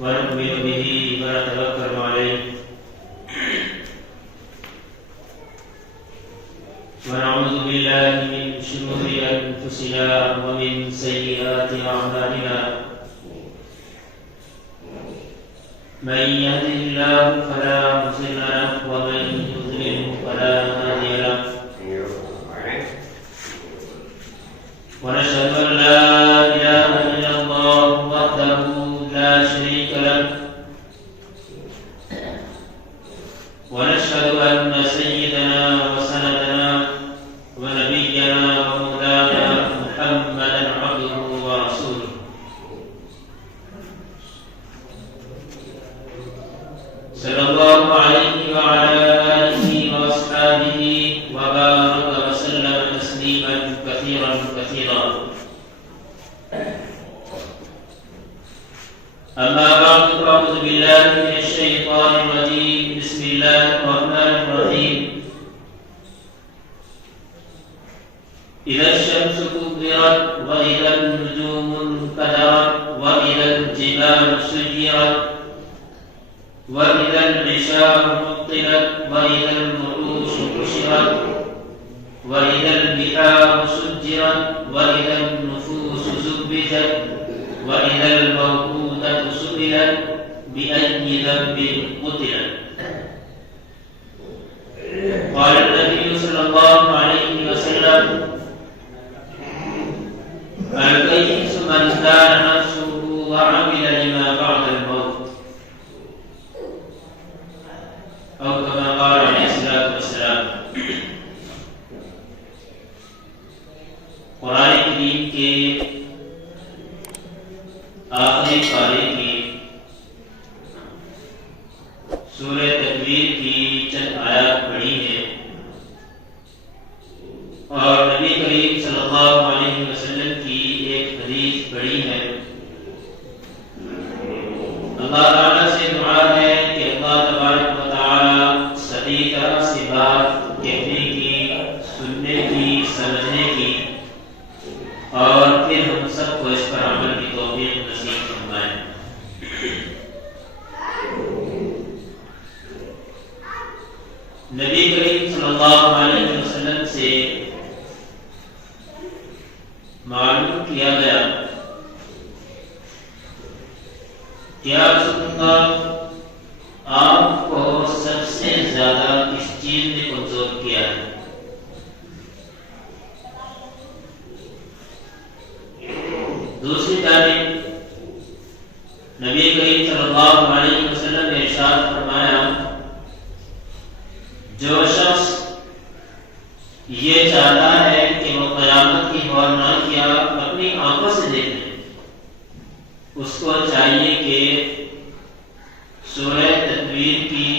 ونؤمن به ونتوكل عليه ونعوذ بالله من شرور أنفسنا ومن سيئات أعمالنا من يهده الله فلا مضل له ومن يضلل فلا هادي له ونشهد أن لا إله إلا الله وحده لا شريك له ونشهد أن سيدنا وسندنا ونبينا ومولانا محمدا عبده ورسوله صلى الله عليه وعلى آله وأصحابه وبارك وسلم تسليما كثيرا كثيرا. أما بعد فأعوذ بالله من الشيطان الرجيم. بسم الله الرحمن الرحيم. إذا الشمس كبرت وإذا النجوم انكدرت وإذا الجبال سيرت وإذا العشار عطلت وإذا الوحوش حشرت وإذا البحار سجرت وإذا النفوس زوجت وإذا الموءودة سئلت بأي ذنب قتلت. قال النبي صلى الله عليه وسلم: الكيس من دان نفسه وعمل لما بعد الموت، أو كما قال عليه الصلاة والسلام. قرآن کریم کے آخری پارے کی سورہ تکویر کی چند آیات پڑھی ہیں اور نبی کریم صلی اللہ علیہ وسلم کی ایک حدیث پڑھی ہے. اللہ تعالیٰ سے دعا ہے کہ اللہ تبارک و تعالیٰ صحیح طرح سے بات کہنے کی، سننے کی، سمجھنے کی اور پھر ہم سب کو اس پر عمل کی توفیق نصیب فرمائے. نبی کریم صلی اللہ علیہ وسلم سے معلوم کیا گیا کہ آپ کو سب سے زیادہ کس چیز نے کمزور کیا ہے؟ دوسری جانب نبی کریم صلی اللہ علیہ وسلم نے ارشاد فرمایا: جو شخص یہ چاہتا ہے کہ وہ قیامت کی ہولناکیاں اپنی آنکھوں سے دیکھے، اس کو چاہیے کہ سورہ تکویر کی،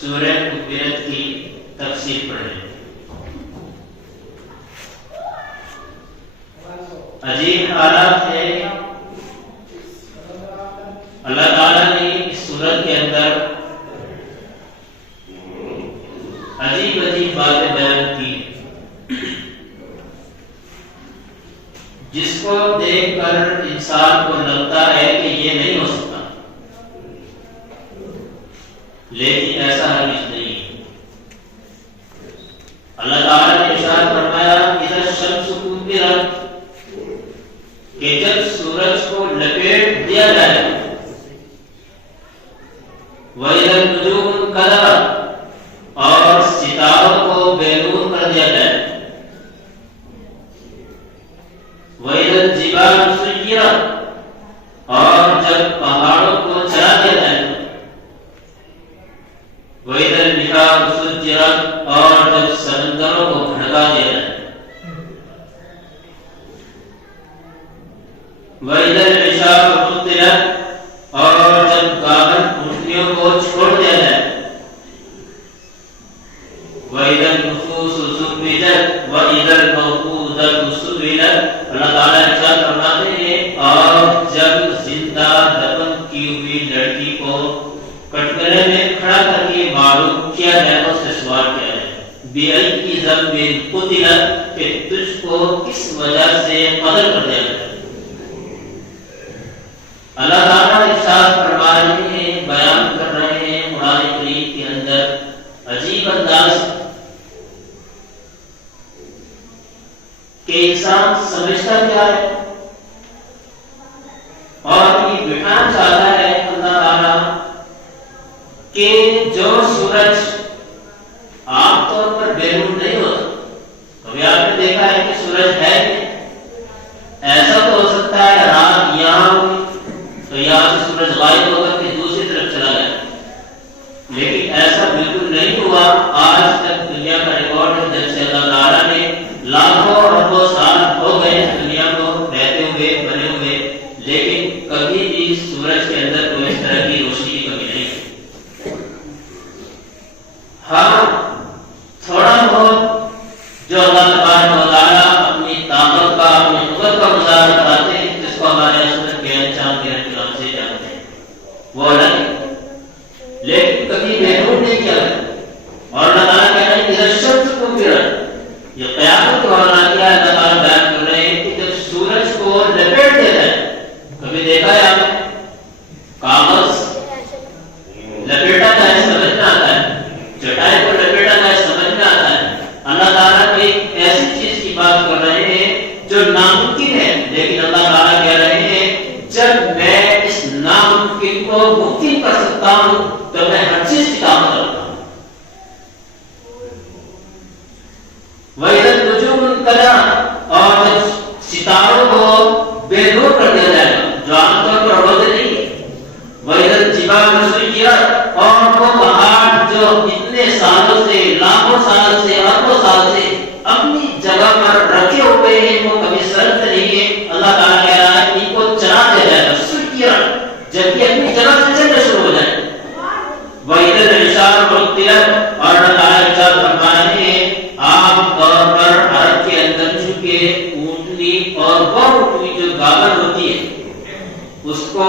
سورہ کبرت کی تفسیر پڑھے. عجیب حالات ہے، اللہ تعالیٰ نے اس سورت کے اندر عجیب عجیب باتیں بیان کی جس کو دیکھ کر انسان کو لگتا ہے کہ یہ نہیں ہو سکتا، لیکن ایسا ہرگز نہیں. اللہ تعالیٰ نے ارشاد فرمایا: اذا الشمس كورت، کہ جب سورج کو لپیٹ دیا جائے، وَإِذَا النُّجُومُ انكَدَرَتْ، اور ستاروں کو بیرون کر دیا جائے، وَإِذَا الْجِبَالُ سُيِّرَتْ، اور جب پہاڑوں کو چلا دیا جائے، وَإِذَا الْبِحَارُ سُجِّرَتْ، اور جب سمندروں کو بھڑکا دیا جائے، وَإِذَا الْعِشَارُ عُطِّلَتْ، اور جب گاہن اونٹنیوں کو چھوڑ دیا جائے، وَإِذَا النُّفُوسُ زُوِّجَتْ وَإِذَا الْمَوْءُودَةُ سُئِلَتْ. اللہ تعالیٰ ارشاد فرماتے ہیں: اور جب زندہ دفن کی ہوئی لڑکی کو کٹگرے میں کھڑا کر کے معلوم کیا جائے، اس سے سوال کیا جائے: بِأَيِّ ذَنبٍ قُتِلَتْ، کہ تجھ کو کس وجہ سے قتل کر دیا جائے. اللہ تعالیٰ اور یہ بٹھانا چاہتا ہے اللہ تعالیٰ کہ جو سورج عام طور پر بیرون نہیں ہوتا. کبھی آپ نے دیکھا ہے کہ سورج ہے ایسا تو ہو سکتا ہے رات یہاں ہوئی تو یہاں سے سورج غائب ہو کر کے دوسری طرف چلا گیا, لیکن ایسا بالکل نہیں ہوا. آج تک دنیا کا ریکارڈ ہے جب سے اللہ تعالیٰ نے لاکھوں اربوں سال ہو گئے دنیا کو رہتے ہوئے بنے ہوئے, لیکن کبھی بھی سورج کے اندر کوئی اس طرح کی روشنی کی کمی نہیں. ہاں تھوڑا بہت جو اللہ تبارک و تعالیٰ اپنی طاقت کا اپنی قوت کا مظاہرہ کراتے ہیں جس کو ہمارے سورج کے انجام کے نام سے جانتے ہیں وہ الگ ہے, لیکن کبھی بیرون نہیں کیا ہے. اور اللہ تعالیٰ کہہ رہے ہیں کہ شمس کو گرن, یہ قیامت کو ورنہ کیا ہے. اللہ تعالیٰ بیان کر رہے ہیں کہ جب سورج کو لپیٹ دیا جائے, کبھی دیکھا ہے آپ نے کاغذ لپیٹا جائے سمجھ میں آتا ہے, چٹائی کو لپیٹا جائے سمجھ میں آتا ہے. اللہ تعالیٰ ایک ایسی چیز کی بات کر رہے ہیں جو ناممکن ہے, لیکن اللہ تعالیٰ کہہ رہے ہیں جب میں اس ناممکن کو ممکن کر سکتا ہوں تو میں ہر چیز کی طاقت رکھتا ہوں. وَإِذَا النُّجُومُ انْكَدَرَتْ, اور جب ستاروں کو بے نور کر دیا جائے گا جو عام طور پر ہوتے نہیں ہے. وَإِذَا الْجِبَالُ سُيِّرَتْ, اور وہ پہاڑ جو اتنے سالوں سے لاکھوں سال سے اربوں سال سے اپنی جگہ پر رکھے ہوئے ہیں وہ کبھی سرد نہیں ہے. اللہ تعالیٰ کہہ رہا ہے ان کو چلا دیا جائے گا سُيِّرَتْ, جبکہ اپنی جگہ سے چلنا شروع ہو جائے. وَإِذَا الْعِشَارُ عُطِّلَتْ, اور اللہ تعالیٰ ارشاد فرما رہے ہیں عام طور پر عرب کے اندر چونکہ اونٹنی اور وہ اونٹنی جو گاگر ہوتی ہے اس کو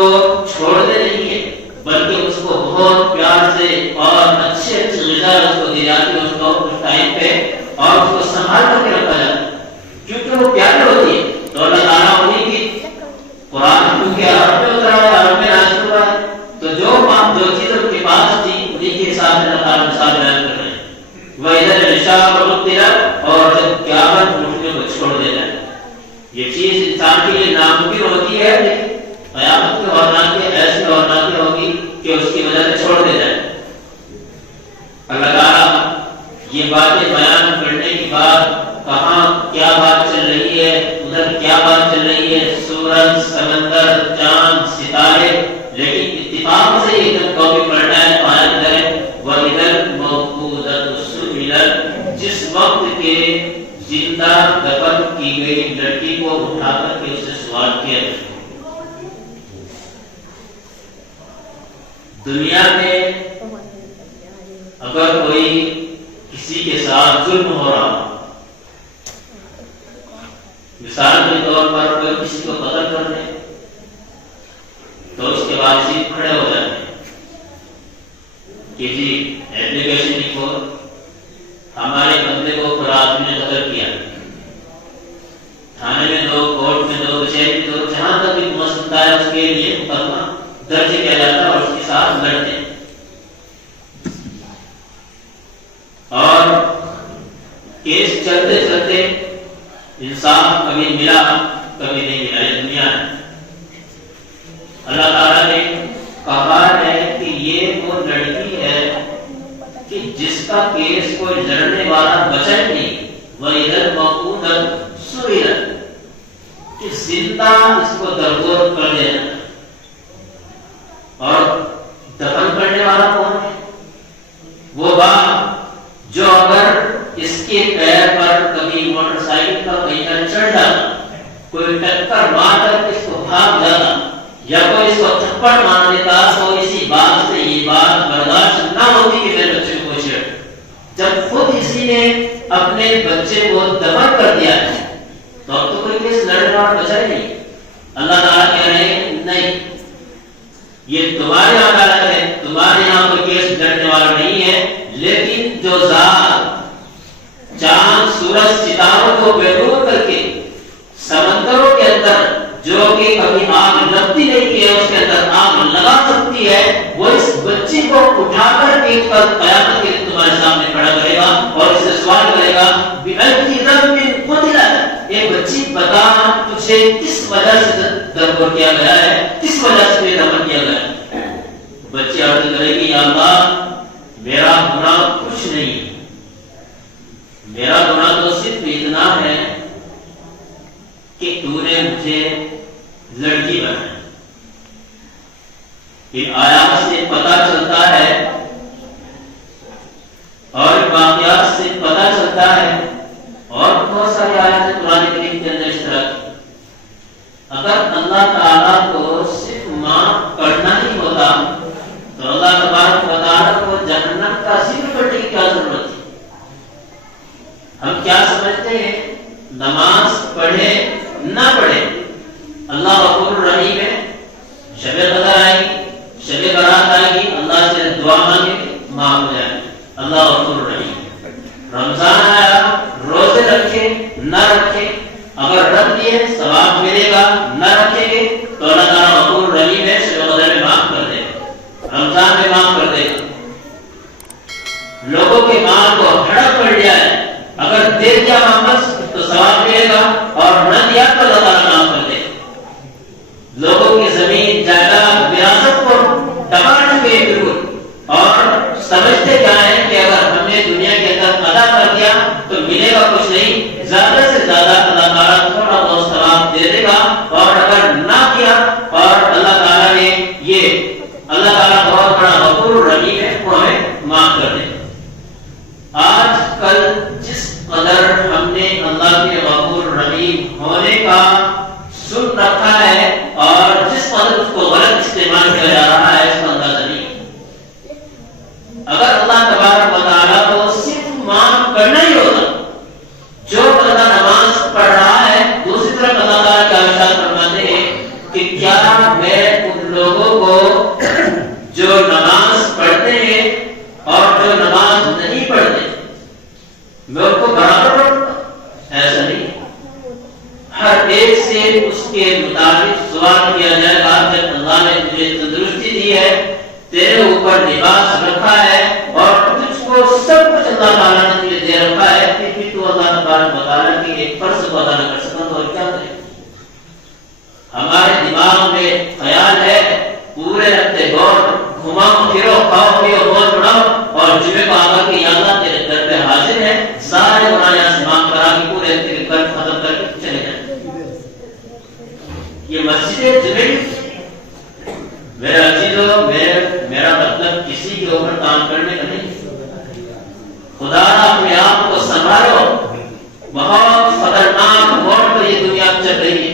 چھوڑتے نہیں ہے, بلکہ اس کو بہت پیار سے اور اچھے غذا اس کو دی جاتی ہے, اس کو اس ٹائم پہ, اور اس کو سنبھال کر کے رکھا جاتا ہے کیونکہ وہ پیاری ہوتی ہے. تو اللہ تعالیٰ انہیں کی قرآن کیونکہ عرب میں اترا ہے, عرب میں نازل ہوا ہے, تو جو چیز ان کے پاس تھی انہیں کے حساب سے اللہ تعالیٰ مثال بیان کر رہے ہیں. وَإِذَا الْعِشَارُ عُطِّلَتْ, اور جب قیامت اٹھنے کو چھوڑ دیا جائے. یہ چیز انسان کے لیے ناممکن ہوتی ہے, لیکن قیامت کی ہولناکیاں ایسی ہولناکیاں ہوگی کہ اس کی وجہ سے چھوڑ دیا جائے. اللہ تعالیٰ یہ باتیں بیان کرنے کے بعد کہاں کیا بات چل رہی ہے, ادھر کیا بات چل رہی ہے, سورج, سمندر, چاند, ستارے, لیکن اتفاق سے یہ جب ٹاپک پڑھنا ہے تو آیت کریں وَإِذَا الْمَوْءُودَةُ سُئِلَتْ, جس وقت کے زندہ دفن کی گئی لڑکی کو اٹھا کر کے اس سے سوال کیا جائے. دنیا میں اگر کوئی کسی کے ساتھ ظلم ہو رہا, مثال کے طور پر کوئی کسی کو قتل کر دے تو اس کے وارثین کھڑے ہو جاتے ہیں کہ جی ایپلیکیشن لکھو, ہمارے بندے کو رات میں قتل کیا, تھانے میں دو, کورٹ میں دو, کچہری میں دو, جہاں تک بھی مسئلہ ہے اس کے لیے مقدمہ درج کیا جاتا ہے اور اس کے ساتھ لڑتے ہیں. اور کیس چلتے چلتے انسان کبھی ملا کبھی نہیں ملا. یہ دنیا ہے. اللہ تعالیٰ نے کہا ہے کہ یہ وہ لڑکی ہے کہ جس کا کیس کوئی لڑنے والا بچا ہی نہیں. وَإِذَا الْمَوْءُودَةُ سُئِلَتْ, کہ زندہ اس کو درگور کر دینا. اور دفن کرنے والا کون ہے؟ وہ باپ جو اگر اس کے پیر پر کبھی موٹر سائیکل کا پہیہ چڑھ جاتا, کوئی ٹکر مار کر اس کو بھاگ جاتا, یا کوئی اس کو تھپڑ مار دیتا, تو اسی بات سے یہ بات برداشت نہ ہوتی کہ میرے بچے کو چھیڑ. جب خود اسی نے اپنے بچے کو دفن کر دیا ہے تو اب تو کوئی کیس لڑنے والا بچا ہی نہیں. اللہ تعالیٰ کہہ رہے ہیں نہیں, یہ تمہارے عدالت ہے, تمہارے یہاں کوئی کیس لڑنے والا نہیں ہے, لیکن جو ذات چاند, سورج, ستاروں کو بیرون کر کے سمندروں کے اندر جو کہ کبھی آگ لگتی نہیں ہے اس کے اندر آگ لگا سکتی ہے, وہ اس بچی کو اٹھا کر کے کل قیامت کے دن تمہارے سامنے کھڑا کرے گا اور اس سے سوال کرے گا بِأَيِّ ذَنبٍ قُتِلَتْ, اے بچی بتا تجھے کس وجہ سے تصور کیا گیا ہے، کس وجہ سے یہ دفن کیا گیا ہے؟ بچے عرض کرے گی یا اللہ میرا گناہ کچھ نہیں، میرا گناہ تو صرف اتنا ہے کہ تو نے مجھے لڑکی بنایا۔ ان آیات سے پتہ چلتا ہے اور واقعات سے پتہ چلتا ہے اور بہت ساری آیات قرآن کریم کے اندر اس طرح کی، اگر اللہ تعالیٰ کو صرف معاف کرنا ہی ہوتا تو اللہ تبارک و تعالیٰ کو جہنم کا ذکر کرنے کی کیا ضرورت ہے؟ ہم کیا سمجھتے ہیں نماز پڑھے نہ پڑھے اللہ غفور رحیم ہے، شب قدر آئے گی، شب برات آئے گی، اللہ سے دعا مانگے معاف ہو جائے، اللہ غفور رحیم ہے۔ رمضان آیا روزے رکھے نہ رکھے، اگر رکھ دیے ثواب ملے گا، نہ رکھیں گے تو اللہ تعالیٰ غفور رحیم ہے، شب قدر میں معاف کر دے گا، رمضان میں معاف کر دے گا۔ لوگوں کے مال کو ہڑپ پڑ جائے، اگر دے دیا واپس تو ثواب ملے گا اور نہ دیا تو اللہ تعالیٰ معاف کر دے گا۔ لوگوں کی زمین جائیداد وراثت کو دبا چکے بالکل، اور سمجھتے کیا ہے کہ اگر ہم نے دنیا کے اندر ادا کر دیا تو ملے گا کچھ نہیں، زیادہ سے زیادہ اللہ تعالیٰ تھوڑا بہت ثواب دے دے گا، اور اگر نہ کیا اور اللہ تعالیٰ نے یہ اللہ تعالیٰ بہت بڑا غفور رحیم ہے، وہ ہمیں معاف کر دے گا۔ آج کل جس قدر ہم نے اللہ کے غفور رحیم ہونے کا سن رکھا ہے اور جس قدر اس کو غلط استعمال کیا جا رہا ہے اس کا اندازہ نہیں۔ اگر اللہ تبارک و تعالیٰ کو صرف معاف کرنا ہی ہوتا، جو بندہ نماز پڑھ رہا ہے، دوسری طرف اللہ تعالیٰ کا ارشاد فرماتے ہیں کہ کیا میں ان لوگوں کو جو نماز پڑھتے ہیں اور جو نماز نہیں پڑھتے میں ان کو برابر پڑھتا؟ ایسا نہیں، ہر ایک سے اس کے مطابق سوال کیا جائے گا۔ جب اللہ نے تجھے تندرستی دی ہے، تیرے اوپر لباس رکھا ہے اور تجھ کو سب کچھ اللہ تعالیٰ نے تجھے دے رکھا ہے، پھر تو اللہ تبارک و تعالیٰ کے ایک فرض کو ادا نہ کر سکتا تو اور کیا کرے؟ ہمارے دماغ میں خیال ہے پورے ہفتے دور گھماؤ پھرو، کھاؤ پیو موج اڑاؤ اور جمعے کو آ کر کے یا اللہ تیرے در پہ حاضر ہے، سارے گناہ یہاں سے معاف کرا کے پورے ہفتے کے قرض ختم کر کے چلے جائیں۔ یہ مسجد جمعے میرا عزیزو میرا مطلب کسی کے اوپر کام کرنے کا نہیں، خدا اپنے آپ کو سنبھالو، بہت خطرناک موڑ پر یہ دنیا چل رہی ہے۔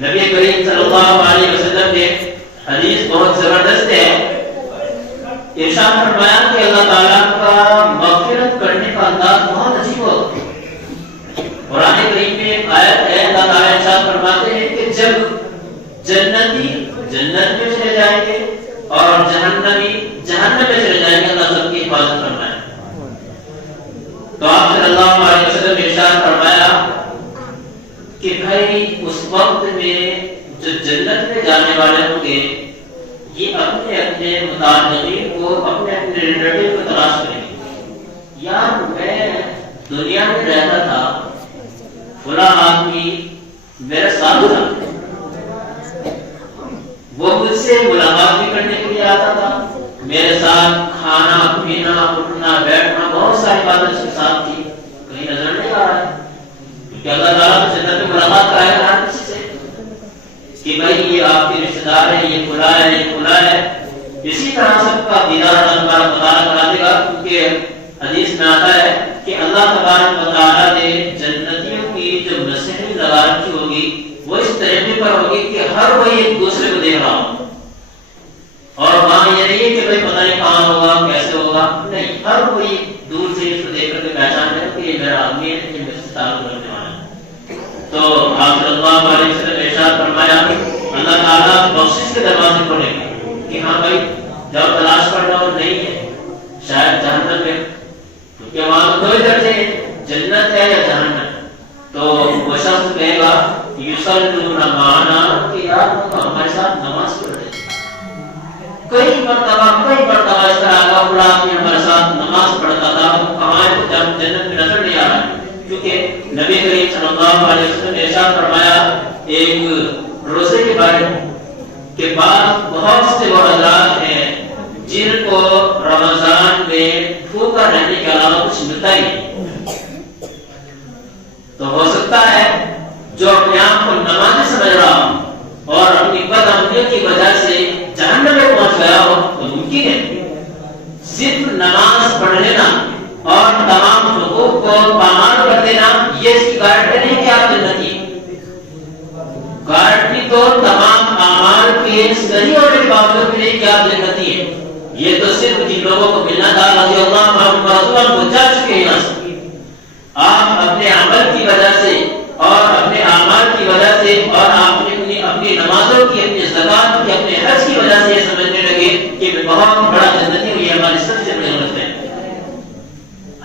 نبی کریم صلی اللہ علیہ وسلم نے حدیث بہت زبردست ہے، ارشاد فرمایا کہ اللہ تعالیٰ کا مغفرت کرنے کا انداز بہت عجیب ہوتا ہے۔ قرآن کریم میں ایک آیت ہے، اللہ تعالیٰ ارشاد فرماتے ہیں کہ جب جنتی جنت میں چلے جائیں گے اور جہنمی جہنم میں چلے جائیں گے، اللہ سب کی حفاظت فرمائے۔ تو آپ صلی اللہ علیہ وسلم نے ارشاد فرمایا کہ بھائی اس وقت میں جو جنت میں جانے والے ہوں گے یہ اپنے اپنے متعلقین کو، اپنے اپنے ریلیٹیو کو تلاش کریں گے۔ یار میں دنیا میں رہتا تھا، فلاں آدمی میرے ساتھ تھا، وہ مجھ سے ملاقات بھی کرنے کے لیے آتا تھا، میرے ساتھ کھانا پینا اٹھنا بیٹھنا بہت ساری باتیں اس کے ساتھ تھی، کہیں نظر نہیں آ رہا ہے کیونکہ اللہ تعالیٰ تو جنت میں ملاقات کرائے گا کسی سے کہ بھائی یہ آپ کے رشتے دار ہے، یہ کھلا ہے، یہ کھلا ہے۔ اسی طرح سب کا دیدار اللہ تبارک و تعالیٰ کرا دے گا، کیونکہ حدیث میں آتا ہے کہ اللہ تبارک و تعالیٰ نے جنتیوں کی جو مسحیں لگا رکھی ہوگی وہ اس طریقے پر ہوگی کہ ہر کوئی ایک دوسرے کو دیکھ رہا ہو، اور وہاں یہ نہیں ہے کہ بھائی پتہ نہیں کہاں ہوگا کیسے ہوگا، نہیں، ہر کوئی دور سے اس کو دیکھ کر کے پہچان لے کہ یہ میرا آدمی ہے، یہ میرے سے تعلق رکھنے والا ہے۔ تو آپ صلی اللہ علیہ وسلم نے ارشاد فرمایا اللہ تعالیٰ بخشش کے دروازے کھولے گا کہ ہاں بھائی جب تلاش کرنا اور نہیں ہے شاید جہنم میں، کیونکہ وہاں دو ہی درجے ہیں، جنت ہے یا جہنم، تو وہ شخص کہے گا یصلون معنا کہ یار وہ ہمارے ساتھ نماز پڑھتے ہیں، کئی مرتبہ اس طرح کا بڑا آدمی ہمارے ساتھ نماز پڑھتا تھا، وہ کہاں ہے جب جنت میں نظر نہیں آ رہا ہے، کیونکہ نبی کریم صلی اللہ علیہ وسلم نے ارشاد فرمایا ایک روزے کے فرق کہ بہت سے وہ حضرات ہیں جن کو رمضان میں بھوکا رہنے کے علاوہ کچھ ملتا ہی نہیں. تو ہو سکتا ہے جو اپنے آپ کو نمازی سمجھ رہا ہو اور اپنی بدعملیوں کی وجہ سے جہنم میں پہنچ گیا ہو تو ممکن ہے صرف نماز پڑھ لینا اور تمام حقوق کو پامال کر دینا یہ اس کی گارنٹی نہیں کہ آپ جنتی. گارنٹی تو تمام اعمال کے صحیح ہونے کے باوجود بھی نہیں کہ آپ جنتی ہیں. یہ تو صرف جن لوگوں کو ملنا تھا رضی اللہ محمد رسول اللہ کو جا چکے ہیں یہاں سے. آپ اپنے عمل کی وجہ سے اور اپنے اعمال کی وجہ سے اور آپ اپنی نمازوں کی اپنی زکات کی اپنے حج کی وجہ سے یہ سمجھنے لگے کہ میں بہت بڑا جنتی ہوں. یہ ہماری سب سے بڑی غلط ہے.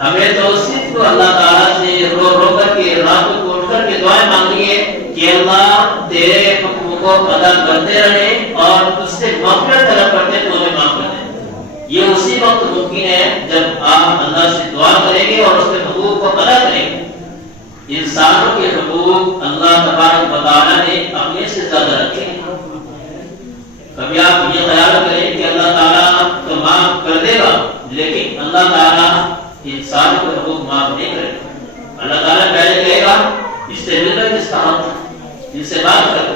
ہمیں تو صرف اللہ تعالیٰ سے رو رو کر کے راتوں کو اٹھ کر کے دعائیں مانگنی ہے کہ اللہ تیرے حکم کو ادا کرتے رہے اور تجھ سے مغفرت طلب کرتے تو ہمیں معاف کر دیں. یہ اسی وقت ممکن ہے جب آپ اللہ سے دعا کریں گے اور اس کے حقوق کو ادا کریں گے. انسانوں کے حقوق اللہ تبارک و تعالیٰ نے اپنے سے زیادہ رکھے ہیں. کبھی آپ یہ خیال کریں کہ اللہ تعالیٰ تو معاف کر دے گا لیکن اللہ تعالیٰ انسان کو حقوق معاف نہیں کرے گا. اللہ تعالیٰ پہلے کہے گا اس سے مل کر کس کا حق ہے ان سے بات کرو.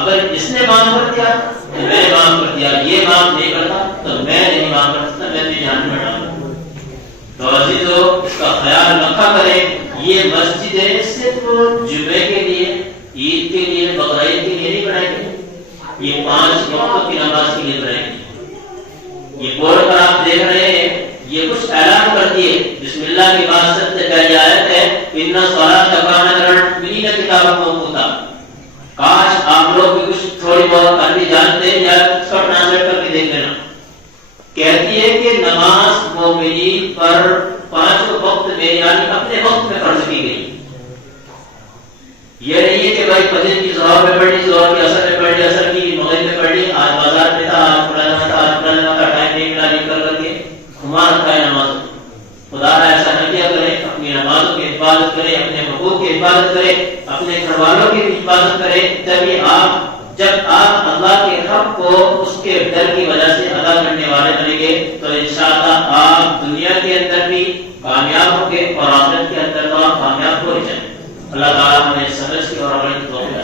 اگر اس نے معاف کر دیا تو میں نے معاف کر دیا. یہ معاف نہیں کرتا تو میں نہیں معاف کر سکتا. میں بھی جہنم میں ڈالوں. تو عزیزو اس کا خیال رکھا کریں. یہ مسجدیں صرف جمعے کے لیے عید کے لیے بقرعید کے لیے نہیں بنائی گئی. یہ 5 وقتوں کی نماز کے لیے بنائی گئی. یہ بورڈ پر آپ دیکھ رہے ہیں یہ کچھ اعلان کرتی ہے. بسم اللہ کی بات سب سے پہلی آیت ہے ان الصلاۃ کانت علی المؤمنین کتابا موقوتا. کاش آپ لوگ بھی کچھ تھوڑی بہت عربی جانتے ہیں یا اس کو ٹرانسلیٹ کر کے دیکھ لینا. کہتی ہے کہ نماز مومنین پر 5 وقت میں یعنی اپنے وقت میں فرض کی گئی. یہ نہیں ہے کہ بھائی فجر کی ظہر میں پڑھ لی, ظہر کی اثر میں پڑھ لی, اثر کی مغرب میں پڑھ لی, آج بازار میں تھا, آج پڑھنا تھا, آج پڑھنا تھا, ٹائم نہیں ملا, لکھ کر کے گھما رکھا ہے نماز. خدا نے ایسا نہ کیا کرے. اپنی نمازوں کی حفاظت کرے, اپنے حقوق کی حفاظت کرے, اپنے گھر والوں کی حفاظت کرے. جب آپ اللہ کے حق کو اس کے ڈر کی وجہ سے ادا کرنے والے بنیں گے تو انشاءاللہ آپ دنیا کے اندر بھی کامیاب ہوں گے اور آخرت کے اندر تو آپ کامیاب ہو جائیں. اللہ تعالیٰ ہمیں سمجھ کی اور عمل کی توفیق